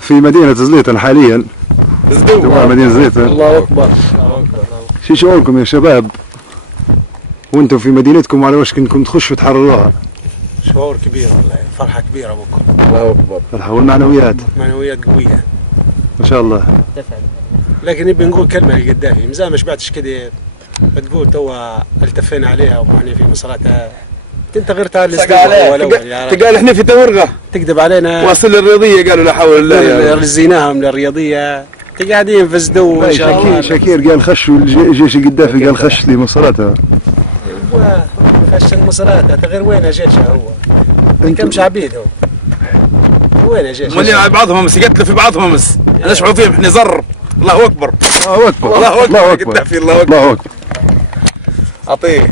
في مدينة زليطن حاليا. مدينة زليطن. الله أكبر. شو شعوركم يا شباب وانتم في مدينتكم وعلى وشك انكم تخشوا تحرروها؟ شعور كبير والله، فرحة كبيرة بكم. الله أكبر. فرحة والمعنويات. معنويات قوية. ما شاء الله. لكن نبي نقول كلمة للقدافي، مازال ما شبعتش كده بتقول توا التفينا عليها ومحنا في مصراتها. انت غير تعال تقال احنا في تورغة تكذب علينا. واصل للرياضية قالوا لا حول الله. رزيناهم للرياضية. قاعدين في الزدو. شاكير قال خشوا الجيش القدافي، قال خش لي مصراتها. خش المصرات غير وين جيشها هو؟ كم شعبيد هو؟ وين جيشها؟ مولي على بعضهم امس يقتلوا في بعضهم امس. نشعوا فيهم احنا زر. الله اكبر. الله اكبر. الله اكبر. الله اكبر. الله اكبر. اعطيه